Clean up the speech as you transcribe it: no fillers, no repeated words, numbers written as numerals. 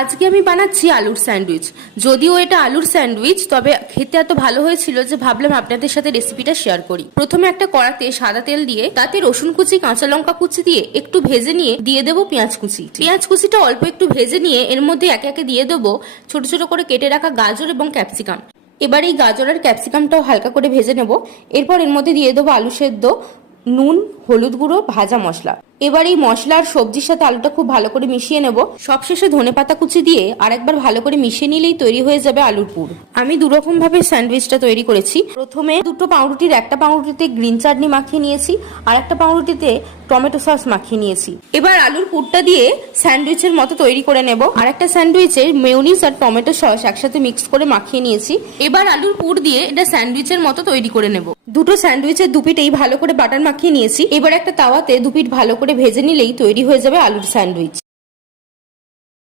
আজকে আমি বানাচ্ছি আলুর স্যান্ডউইচ। যদিও এটা আলুর স্যান্ডউইচ, তবে খেতে এত ভালো হয়েছিল যে ভাবলাম আপনাদের সাথে রেসিপিটা শেয়ার করি। প্রথমে একটা কড়াতে সাদা তেল দিয়ে তাতে রসুন কুচি, কাঁচা লঙ্কা কুচি দিয়ে একটু ভেজে নিয়ে দিয়ে দেবো পেঁয়াজ কুচি। পেঁয়াজ কুচিটা অল্প একটু ভেজে নিয়ে এর মধ্যে একে একে দিয়ে দেবো ছোট ছোট করে কেটে রাখা গাজর এবং ক্যাপসিকাম। এবার এই গাজর আর ক্যাপসিকামটাও হালকা করে ভেজে নেব। এরপর এর মধ্যে দিয়ে দেবো আলু সেদ্ধ, নুন, হলুদ গুঁড়ো, ভাজা মশলা। এবার এই মশলা আর সবজির সাথে আলুটা খুব ভালো করে মিশিয়ে নেব। সবশেষে ধনেপাতা কুচি দিয়ে আরেকবার ভালো করে মিশিয়ে নিলেই তৈরি হয়ে যাবে আলুর পুর। আমি দুরকম ভাবে স্যান্ডউইচটা তৈরি করেছি। প্রথমে দুটো পাউরুটির একটা পাউরুটিতে গ্রিন চাটনি মাখিয়ে নিয়েছি, আর একটা পাউরুটিতে টমেটো সস মাখিয়ে নিয়েছি। এবার আলুর পুরটা দিয়ে স্যান্ডউইচের মতো তৈরি করে নেব। আর একটা স্যান্ডউইচের মেয়োনিজ আর টমেটো সস একসাথে মিক্স করে মাখিয়ে নিয়েছি। এবার আলুর পুর দিয়ে এটা স্যান্ডউইচের মতো তৈরি করে নেব। দুটো স্যান্ডউইচের দুপিটেই ভালো করে বাটার মাখিয়ে নিয়েছি। এবার একটা তাওয়াতে দুপিট ভালো করে ভেজে নিলেই তৈরি হয়ে যাবে আলুর স্যান্ডউইচ।